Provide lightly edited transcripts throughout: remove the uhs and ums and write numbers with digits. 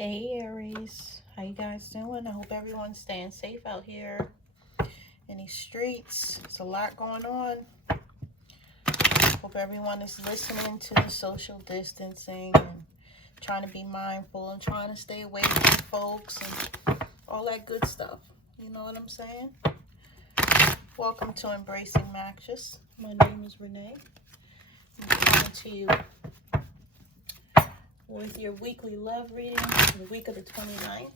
Hey Aries, how you guys doing? I hope everyone's staying safe out here in these streets. There's a lot going on. Hope everyone is listening to the social distancing and trying to be mindful and trying to stay away from folks and all that good stuff. You know what I'm saying? Welcome to Embracing Mactress. My name is Renee. I'm coming to you with your weekly love reading for the week of the 29th.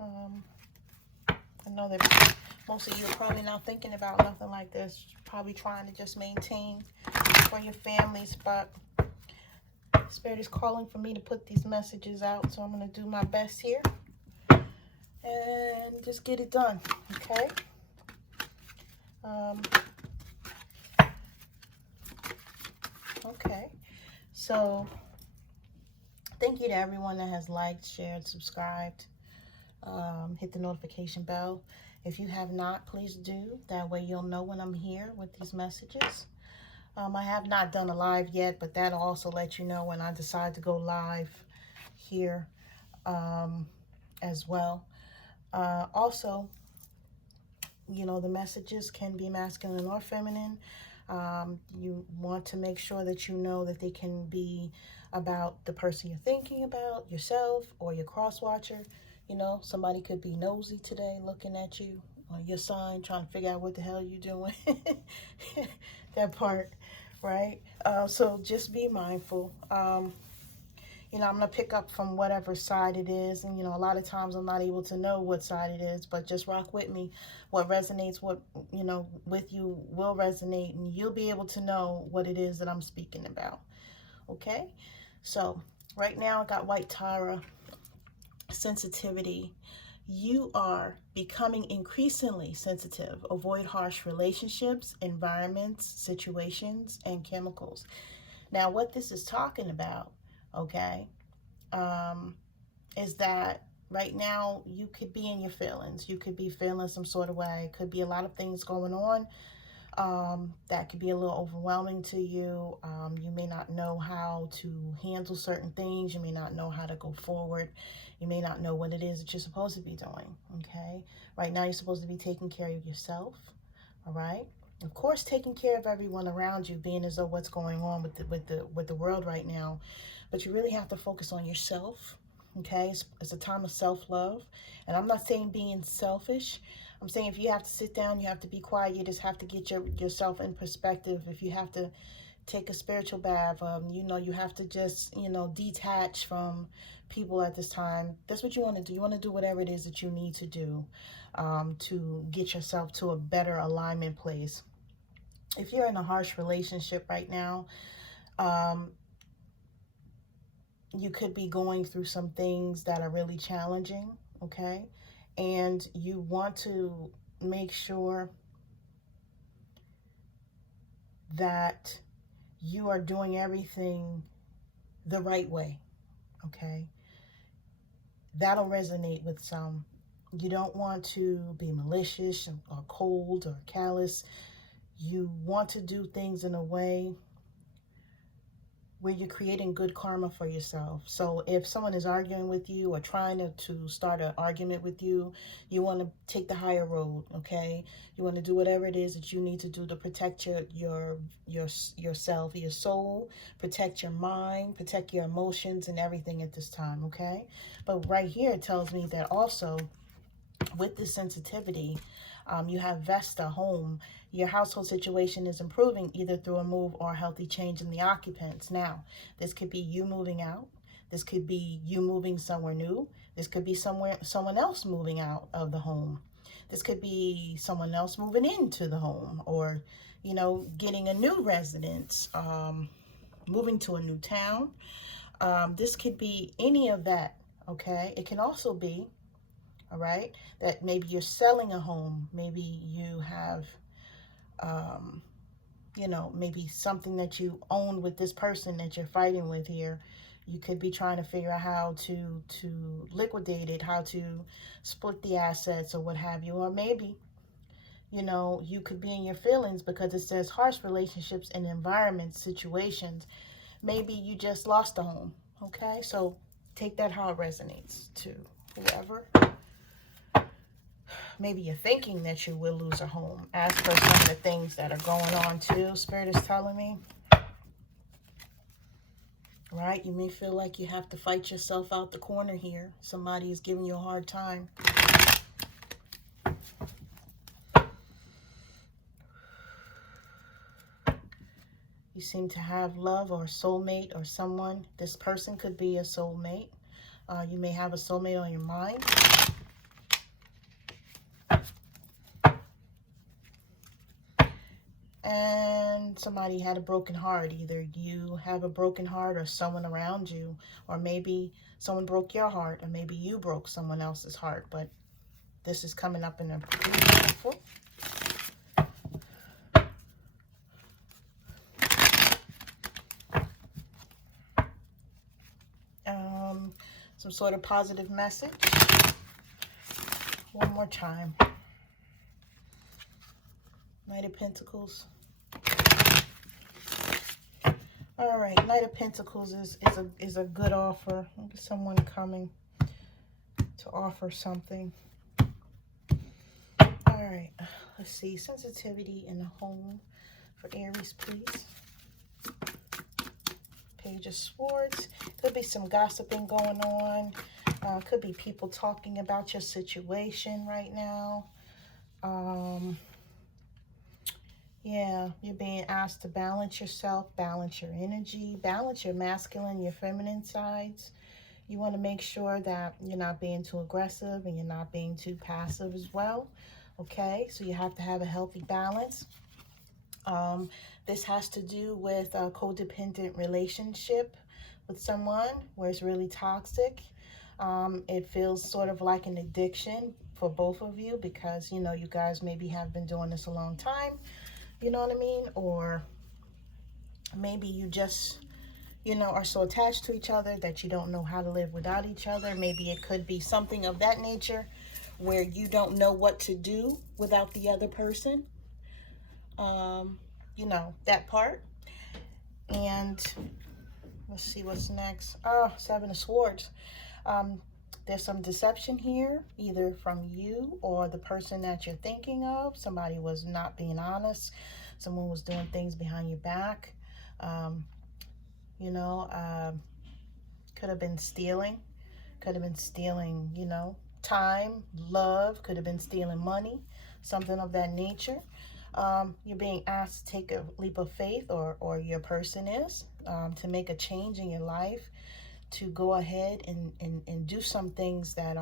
I know that most of you are probably not thinking about nothing like this, probably trying to just maintain for your families, but Spirit is calling for me to put these messages out, so I'm going to do my best here and just get it done, okay? Okay, so thank you to everyone that has liked, shared, subscribed. Hit the notification bell. If you have not, please do. That way you'll know when I'm here with these messages. I have not done a live yet, but that'll also let you know when I decide to go live here as well. Also, you know, the messages can be masculine or feminine. You want to make sure that you know that they can be about the person you're thinking about, yourself, or your cross-watcher. You know, somebody could be nosy today looking at you on your sign, trying to figure out what the hell you're doing. That part, right? So just be mindful. You know, I'm going to pick up from whatever side it is. And, you know, a lot of times I'm not able to know what side it is, but just rock with me. What resonates, what, you know, with you will resonate, and you'll be able to know what it is that I'm speaking about. Okay? So right now I got White Tara. Sensitivity. You are becoming increasingly sensitive. Avoid harsh relationships, environments, situations, and chemicals. Now, what this is talking about, okay, is that right now you could be in your feelings. You could be feeling some sort of way. It could be a lot of things going on. That could be a little overwhelming to you. You may not know how to handle certain things. You may not know how to go forward. You may not know what it is that you're supposed to be doing, okay? Right now, you're supposed to be taking care of yourself, all right? Of course, taking care of everyone around you, being as though what's going on with the world right now. But you really have to focus on yourself, okay? It's a time of self-love. And I'm not saying being selfish. I'm saying if you have to sit down, you have to be quiet, you just have to get yourself in perspective. If you have to take a spiritual bath, you know, you have to just, you know, detach from people at this time. That's what you want to do. You want to do whatever it is that you need to do to get yourself to a better alignment place. If you're in a harsh relationship right now, you could be going through some things that are really challenging, okay? And you want to make sure that you are doing everything the right way, okay? That'll resonate with some. You don't want to be malicious or cold or callous. You want to do things in a way where you're creating good karma for yourself. So if someone is arguing with you or trying to start an argument with you, you want to take the higher road, okay? You want to do whatever it is that you need to do to protect yourself, your soul, protect your mind, protect your emotions and everything at this time, okay? But right here it tells me that also with the sensitivity, you have Vesta, home. Your household situation is improving either through a move or a healthy change in the occupants. Now, this could be you moving out. This could be you moving somewhere new. This could be someone else moving out of the home. This could be someone else moving into the home, or, you know, getting a new residence, moving to a new town. This could be any of that, okay? It can also be, all right, that maybe you're selling a home. Maybe you have, you know, maybe something that you own with this person that you're fighting with here. You could be trying to figure out how to liquidate it, how to split the assets or what have you. Or maybe, you know, you could be in your feelings because it says harsh relationships and environments, situations. Maybe you just lost a home, okay? So take that how it resonates to whoever. Maybe you're thinking that you will lose a home, as per some of the things that are going on too, Spirit is telling me. Right? You may feel like you have to fight yourself out the corner here. Somebody is giving you a hard time. You seem to have love or soulmate or someone. This person could be a soulmate. You may have a soulmate on your mind. And somebody had a broken heart. Either you have a broken heart or someone around you. Or maybe someone broke your heart. Or maybe you broke someone else's heart. But this is coming up in a beautiful. Some sort of positive message. One more time. Knight of Pentacles. All right, Knight of Pentacles is a good offer. Someone coming to offer something. All right, let's see. Sensitivity in the home for Aries, please. Page of Swords. Could be some gossiping going on. Could be people talking about your situation right now. Yeah, you're being asked to balance yourself, balance your energy, balance your masculine, your feminine sides. You want to make sure that you're not being too aggressive and you're not being too passive as well. Okay, so you have to have a healthy balance. This has to do with a codependent relationship with someone where it's really toxic. It feels sort of like an addiction for both of you because, you know, you guys maybe have been doing this a long time. You know what I mean? Or maybe you just, you know, are so attached to each other that you don't know how to live without each other. Maybe it could be something of that nature where you don't know what to do without the other person. You know, that part. And let's see what's next. Oh, Seven of Swords. There's some deception here, either from you or the person that you're thinking of. Somebody was not being honest. Someone was doing things behind your back. You know, could have been stealing. Could have been stealing, you know, time, love. Could have been stealing money. Something of that nature. You're being asked to take a leap of faith, or your person is, to make a change in your life, to go ahead and do some things that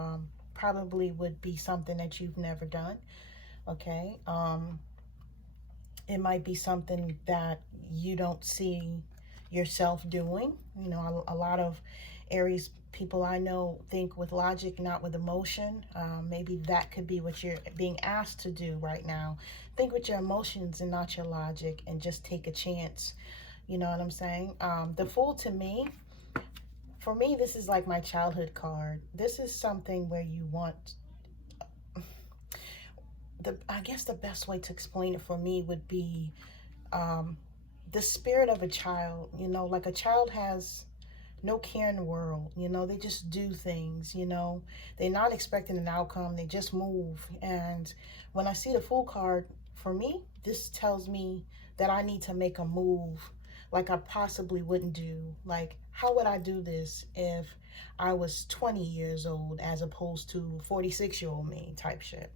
probably would be something that you've never done. Okay. It might be something that you don't see yourself doing. You know, a lot of Aries people I know think with logic, not with emotion. Maybe that could be what you're being asked to do right now. Think with your emotions and not your logic, and just take a chance. You know what I'm saying? The Fool, to me, for me, this is like my childhood card. This is something where you want, I guess the best way to explain it for me would be the spirit of a child. You know, like a child has no care in the world. You know, they just do things. You know, they're not expecting an outcome. They just move. And when I see the Fool card, for me, this tells me that I need to make a move like I possibly wouldn't do. Like, how would I do this if I was 20 years old as opposed to 46-year-old me type shit?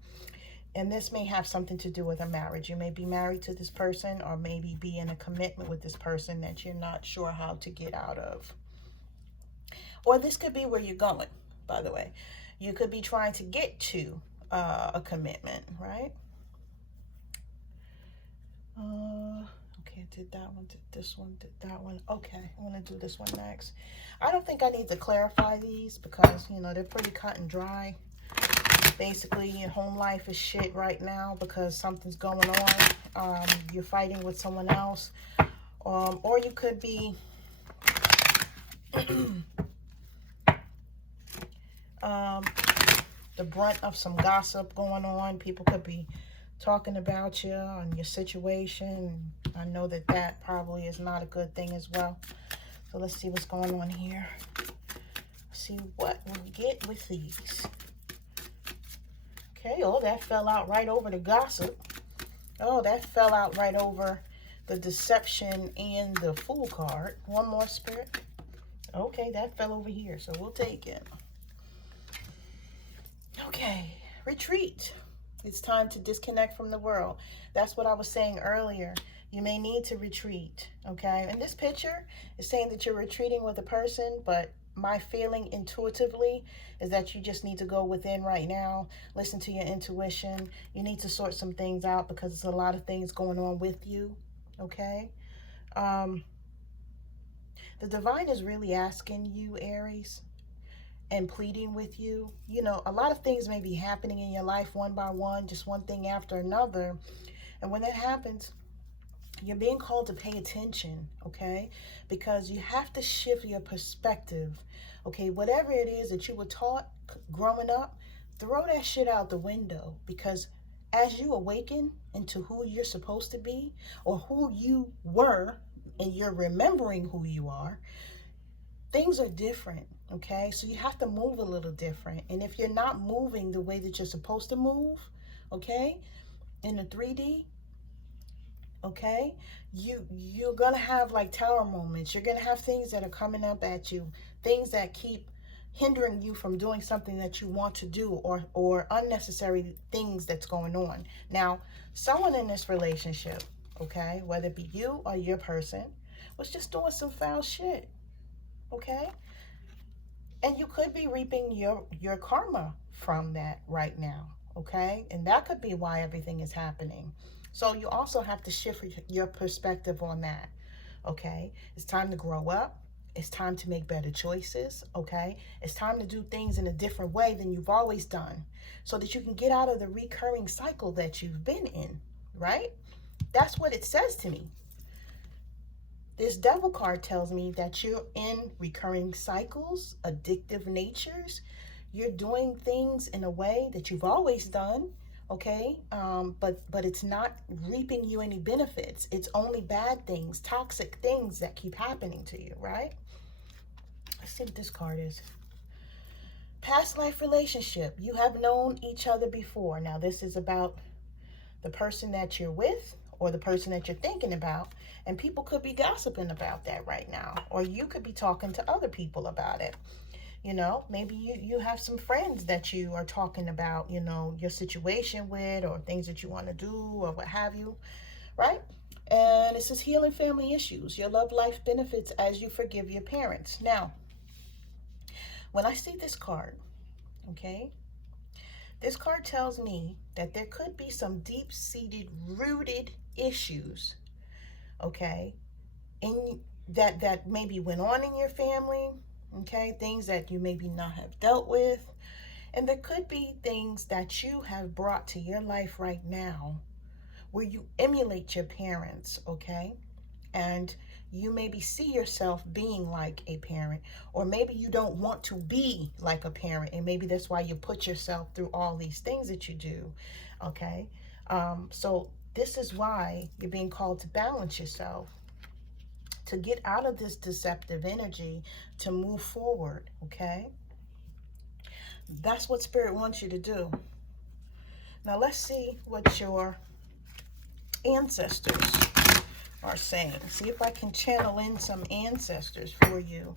And this may have something to do with a marriage. You may be married to this person, or maybe be in a commitment with this person that you're not sure how to get out of. Or this could be where you're going, by the way. You could be trying to get to a commitment, right? Okay, did that one, did this one, did that one. Okay, I'm going to do this one next. I don't think I need to clarify these because, you know, they're pretty cut and dry. Basically, your home life is shit right now because something's going on. You're fighting with someone else. Or you could be the brunt of some gossip going on. People could be talking about you and your situation. I know that that probably is not a good thing as well. So let's see what's going on here. Let's see what we get with these. Okay, oh, that fell out right over the gossip. Oh, that fell out right over the deception and the fool card. One more, Spirit. Okay, that fell over here, so we'll take it. Okay, retreat. It's time to disconnect from the world. That's what I was saying earlier. You may need to retreat, okay? And this picture is saying that you're retreating with a person, but my feeling intuitively is that you just need to go within right now, listen to your intuition. You need to sort some things out because there's a lot of things going on with you, okay? The divine is really asking you, Aries, and pleading with you. You know, a lot of things may be happening in your life one by one, just one thing after another. And when that happens, you're being called to pay attention, okay? Because you have to shift your perspective, okay? Whatever it is that you were taught growing up, throw that shit out the window, because as you awaken into who you're supposed to be or who you were, and you're remembering who you are, things are different, okay? So you have to move a little different. And if you're not moving the way that you're supposed to move, okay, in the 3D, okay, you're gonna have like tower moments. You're gonna have things that are coming up at you, things that keep hindering you from doing something that you want to do, or unnecessary things that's going on. Now, someone in this relationship, okay, whether it be you or your person, was just doing some foul shit, okay? And you could be reaping your karma from that right now, okay? And that could be why everything is happening. So you also have to shift your perspective on that, okay? It's time to grow up. It's time to make better choices, okay? It's time to do things in a different way than you've always done so that you can get out of the recurring cycle that you've been in, right? That's what it says to me. This devil card tells me that you're in recurring cycles, addictive natures. You're doing things in a way that you've always done, okay? But it's not reaping you any benefits. It's only bad things, toxic things that keep happening to you, right? Let's see what this card is. Past life relationship. You have known each other before. Now, this is about the person that you're with or the person that you're thinking about. And people could be gossiping about that right now. Or you could be talking to other people about it. You know, maybe you have some friends that you are talking about, you know, your situation with, or things that you want to do, or what have you, right? And it says healing family issues. Your love life benefits as you forgive your parents. Now, when I see this card, okay, this card tells me that there could be some deep-seated, rooted issues, okay, in that maybe went on in your family, okay, things that you maybe not have dealt with. And there could be things that you have brought to your life right now where you emulate your parents, okay? And you maybe see yourself being like a parent, or maybe you don't want to be like a parent, and maybe that's why you put yourself through all these things that you do, okay? So this is why you're being called to balance yourself, to get out of this deceptive energy, to move forward, okay? That's what Spirit wants you to do. Now let's see what your ancestors are saying. See if I can channel in some ancestors for you,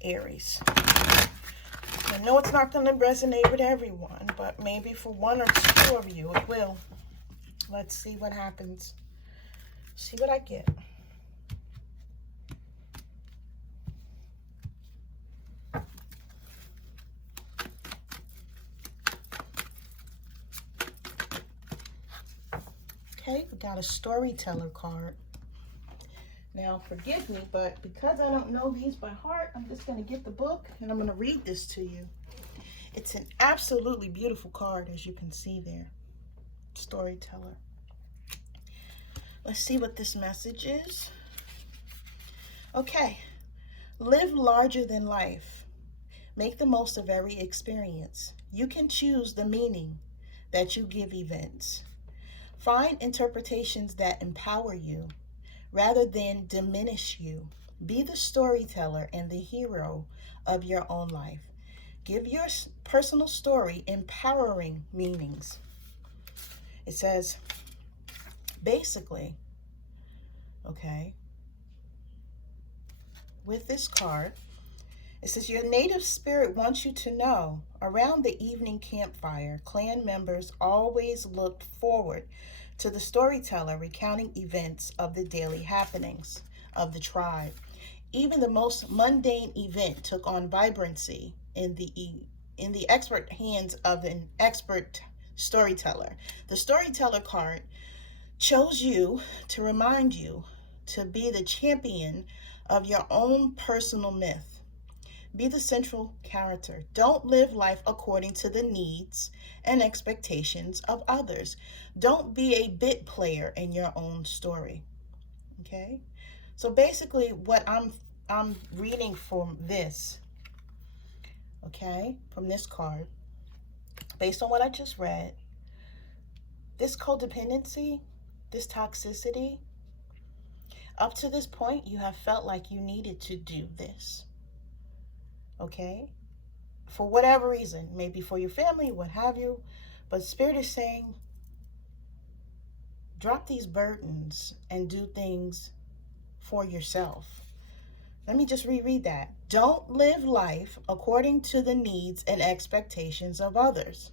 Aries. I know it's not going to resonate with everyone, but maybe for one or two of you it will. Let's see what happens. See what I get. Okay, we got a storyteller card. Now, forgive me, but because I don't know these by heart, I'm just going to get the book and I'm going to read this to you. It's an absolutely beautiful card, as you can see there. Storyteller. Let's see what this message is. Okay. Live larger than life. Make the most of every experience. You can choose the meaning that you give events. Find interpretations that empower you rather than diminish you. Be the storyteller and the hero of your own life. Give your personal story empowering meanings. It says, basically, okay, with this card, it says, your native spirit wants you to know, around the evening campfire, clan members always looked forward to the storyteller recounting events of the daily happenings of the tribe. Even the most mundane event took on vibrancy in the expert hands of an expert storyteller. The storyteller card chose you to remind you to be the champion of your own personal myth. Be the central character. Don't live life according to the needs and expectations of others. Don't be a bit player in your own story. Okay? So basically what I'm reading from this, okay, from this card, based on what I just read, this codependency, this toxicity, up to this point, you have felt like you needed to do this. Okay? For whatever reason, maybe for your family, what have you, but Spirit is saying, drop these burdens and do things for yourself. Let me just reread that. Don't live life according to the needs and expectations of others.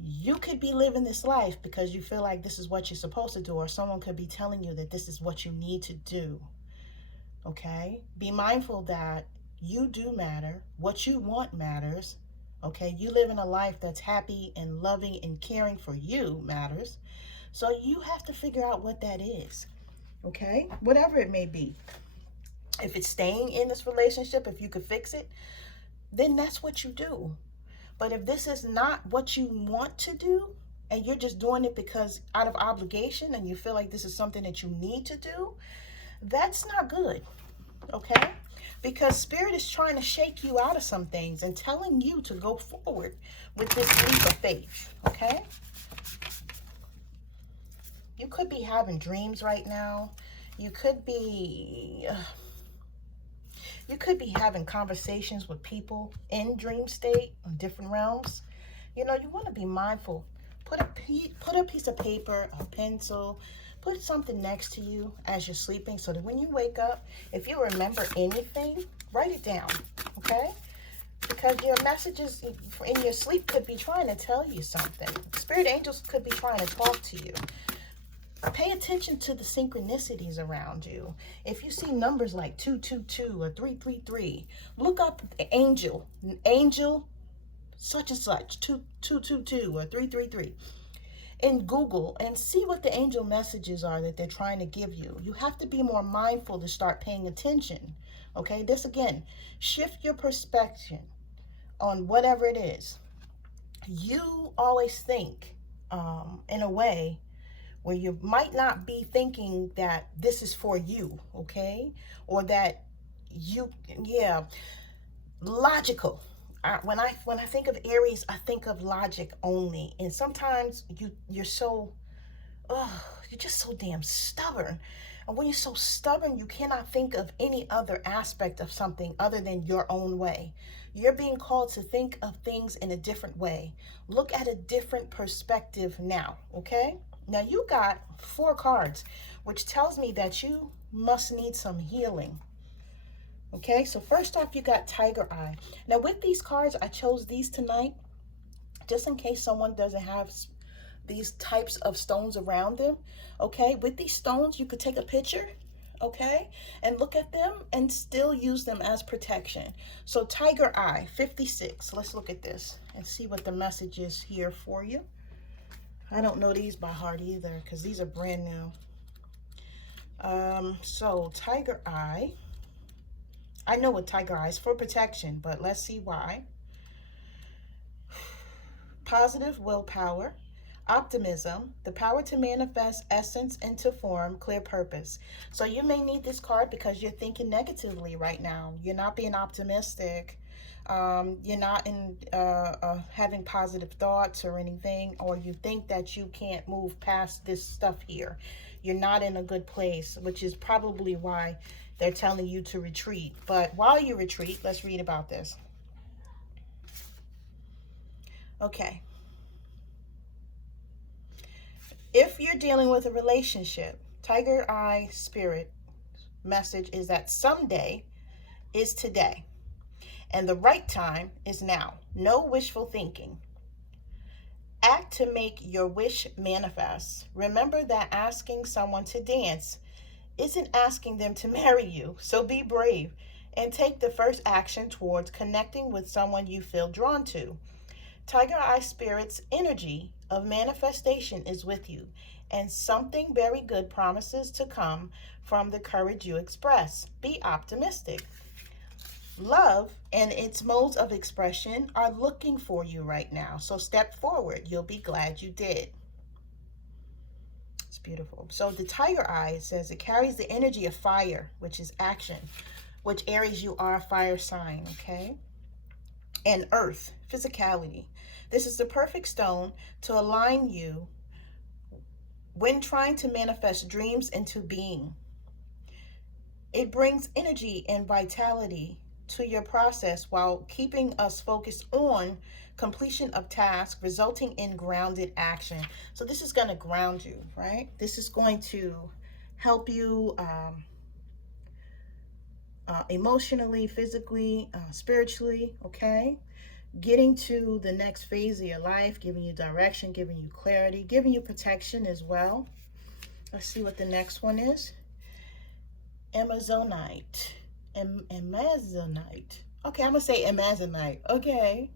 You could be living this life because you feel like this is what you're supposed to do, or someone could be telling you that this is what you need to do. Okay? Be mindful that you do matter. What you want matters. Okay? You live in a life that's happy and loving and caring for you matters. So you have to figure out what that is. Okay? Whatever it may be. If it's staying in this relationship, if you could fix it, then that's what you do. But if this is not what you want to do, and you're just doing it because out of obligation, and you feel like this is something that you need to do, that's not good. Okay? Because Spirit is trying to shake you out of some things and telling you to go forward with this leap of faith. Okay? You could be having dreams right now. You could be having conversations with people in dream state, in different realms. You know, you want to be mindful. Put a piece of paper, a pencil, put something next to you as you're sleeping so that when you wake up, if you remember anything, write it down, okay? Because your messages in your sleep could be trying to tell you something. Spirit angels could be trying to talk to you. Pay attention to the synchronicities around you. If you see numbers like 222 or 333, look up angel such and such, 222 or 333 in Google and see what the angel messages are that they're trying to give you. You have to be more mindful to start paying attention. Okay, this again, shift your perspective on whatever it is. You always think in a way where you might not be thinking that this is for you, okay? Or that you, logical. When I think of Aries, I think of logic only. And sometimes you're so, you're just so damn stubborn. And when you're so stubborn, you cannot think of any other aspect of something other than your own way. You're being called to think of things in a different way. Look at a different perspective now, okay? Now you got 4 cards, which tells me that you must need some healing. Okay, so first off, you got Tiger Eye. Now with these cards, I chose these tonight, just in case someone doesn't have these types of stones around them. Okay, with these stones, you could take a picture, okay, and look at them and still use them as protection. So Tiger Eye, 56. Let's look at this and see what the message is here for you. I don't know these by heart either because these are brand new. So Tiger Eye. I know what Tiger Eye is for, protection, but let's see why. Positive willpower, optimism, the power to manifest essence into form, clear purpose. So you may need this card because you're thinking negatively right now. You're not being optimistic. You're not having positive thoughts or anything, or you think that you can't move past this stuff here. You're not in a good place, which is probably why they're telling you to retreat. But while you retreat, let's read about this. Okay. If you're dealing with a relationship, Tiger Eye Spirit message is that someday is today, and the right time is now. No wishful thinking. Act to make your wish manifest. Remember that asking someone to dance isn't asking them to marry you, so be brave and take the first action towards connecting with someone you feel drawn to. Tiger Eye Spirit's energy of manifestation is with you, and something very good promises to come from the courage you express. Be optimistic. Love and its modes of expression are looking for you right now, so step forward. You'll be glad you did. It's beautiful. So the Tiger Eye says it carries the energy of fire, which is action, which Aries, you are a fire sign, okay? And earth, physicality. This is the perfect stone to align you when trying to manifest dreams into being. It brings energy and vitality to your process while keeping us focused on completion of tasks, resulting in grounded action. So this is going to ground you, right? This is going to help you emotionally, physically, spiritually, okay? Getting to the next phase of your life, giving you direction, giving you clarity, giving you protection as well. Let's see what the next one is. Amazonite. Amazonite. Okay, I'm going to say Amazonite. Okay.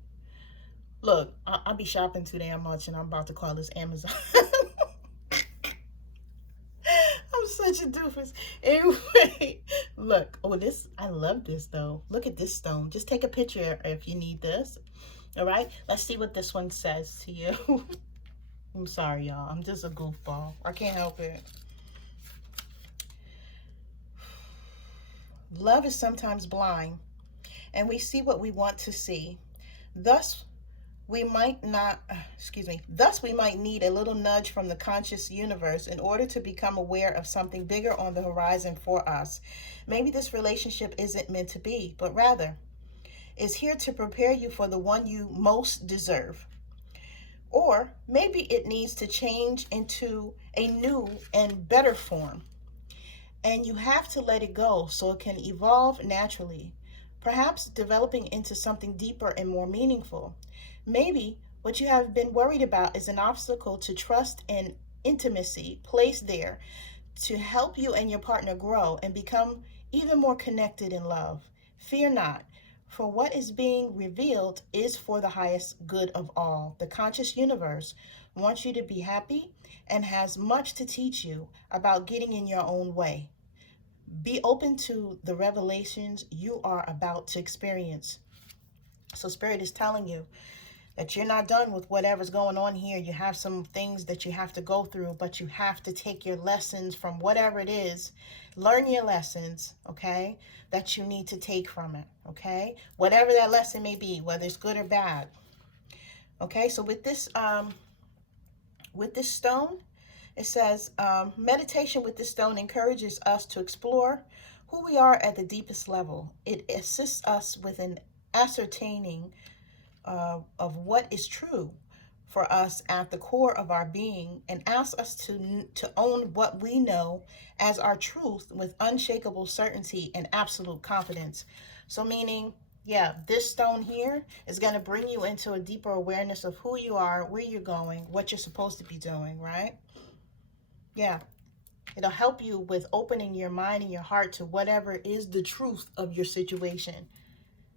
Look, I'll be shopping too damn much, and I'm about to call this Amazon. I'm such a doofus. Anyway, look. Oh, this, I love this, though. Look at this stone. Just take a picture if you need this. All right? Let's see what this one says to you. I'm sorry, y'all. I'm just a goofball. I can't help it. Love is sometimes blind, and we see what we want to see. Thus, we might need a little nudge from the conscious universe in order to become aware of something bigger on the horizon for us. Maybe this relationship isn't meant to be, but rather is here to prepare you for the one you most deserve. Or maybe it needs to change into a new and better form. And you have to let it go so it can evolve naturally, perhaps developing into something deeper and more meaningful. Maybe what you have been worried about is an obstacle to trust and intimacy placed there to help you and your partner grow and become even more connected in love. Fear not, for what is being revealed is for the highest good of all. The conscious universe wants you to be happy and has much to teach you about getting in your own way. Be open to the revelations you are about to experience. So Spirit is telling you that you're not done with whatever's going on here. You have some things that you have to go through, but you have to take your lessons from whatever it is. Learn your lessons, okay, that you need to take from it, okay? Whatever that lesson may be, whether it's good or bad. Okay, so with this stone, it says, meditation with this stone encourages us to explore who we are at the deepest level. It assists us with an ascertaining of what is true for us at the core of our being, and asks us to own what we know as our truth with unshakable certainty and absolute confidence. So meaning, yeah, this stone here is going to bring you into a deeper awareness of who you are, where you're going, what you're supposed to be doing, right? Yeah. It'll help you with opening your mind and your heart to whatever is the truth of your situation.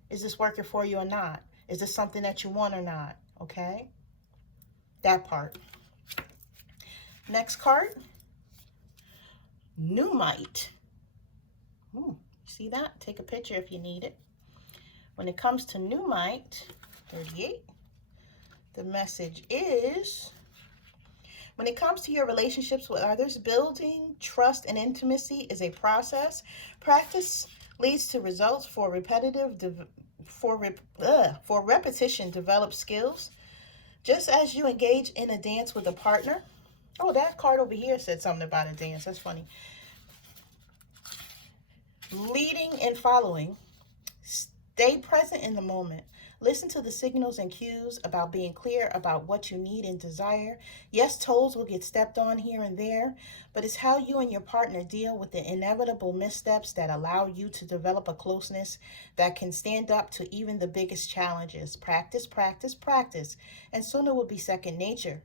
Is this working for you or not? Is this something that you want or not? Okay? That part. Next card. Pneumite. Ooh, see that? Take a picture if you need it. When it comes to Pneumite, 38, the message is, when it comes to your relationships with others, building trust and intimacy is a process. Practice leads to results. For repetition, develop skills. Just as you engage in a dance with a partner. Oh, that card over here said something about a dance. That's funny. Leading and following. Stay present in the moment. Listen to the signals and cues about being clear about what you need and desire. Yes, toes will get stepped on here and there, but it's how you and your partner deal with the inevitable missteps that allow you to develop a closeness that can stand up to even the biggest challenges. Practice, practice, practice, and soon it will be second nature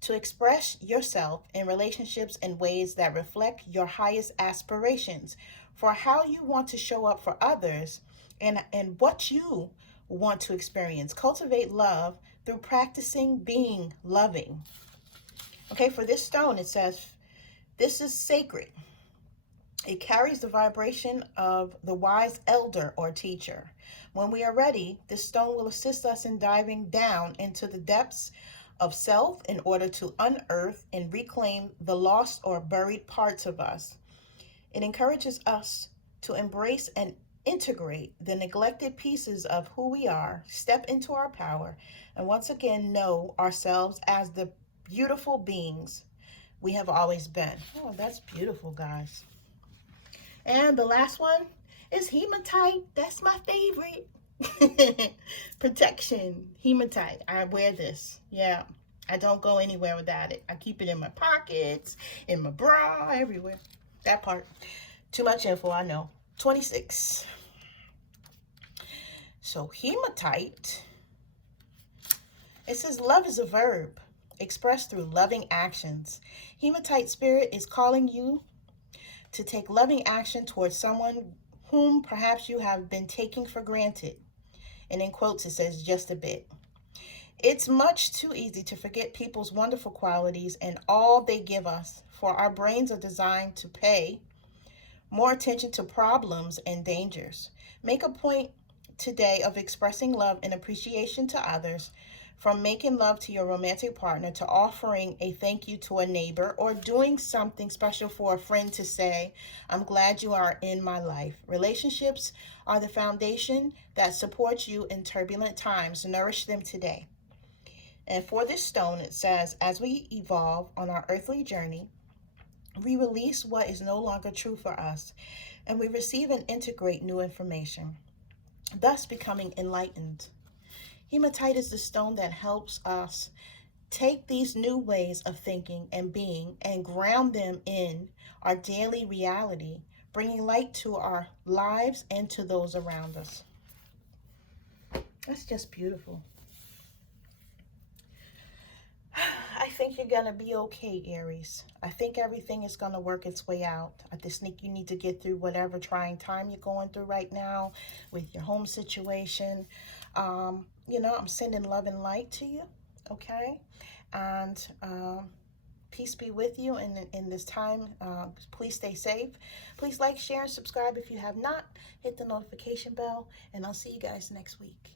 to express yourself in relationships in ways that reflect your highest aspirations for how you want to show up for others and what you want to experience. Cultivate love through practicing being loving. Okay, for this stone, it says, this is sacred. It carries the vibration of the wise elder or teacher. When we are ready, this stone will assist us in diving down into the depths of self in order to unearth and reclaim the lost or buried parts of us. It encourages us to embrace and integrate the neglected pieces of who we are, step into our power, and once again know ourselves as the beautiful beings we have always been. Oh, that's beautiful, guys. And the last one is hematite. That's my favorite. Protection, hematite. I wear this. Yeah, I don't go anywhere without it. I keep it in my pockets, in my bra, everywhere. That part. Too much info, I know. 26. So hematite, it says love is a verb expressed through loving actions. Hematite spirit is calling you to take loving action towards someone whom perhaps you have been taking for granted. And in quotes, it says just a bit. It's much too easy to forget people's wonderful qualities and all they give us, for our brains are designed to pay more attention to problems and dangers. Make a point today of expressing love and appreciation to others, from making love to your romantic partner to offering a thank you to a neighbor or doing something special for a friend to say, I'm glad you are in my life. Relationships are the foundation that supports you in turbulent times. Nourish them today. And for this stone, it says, as we evolve on our earthly journey, we release what is no longer true for us, and we receive and integrate new information, thus becoming enlightened. Hematite is the stone that helps us take these new ways of thinking and being and ground them in our daily reality, bringing light to our lives and to those around us. That's just beautiful. I think you're going to be okay, Aries. I think everything is going to work its way out. I just think you need to get through whatever trying time you're going through right now with your home situation. You know, I'm sending love and light to you, okay? And peace be with you in this time. Please stay safe. Please like, share, and subscribe if you have not. Hit the notification bell, and I'll see you guys next week.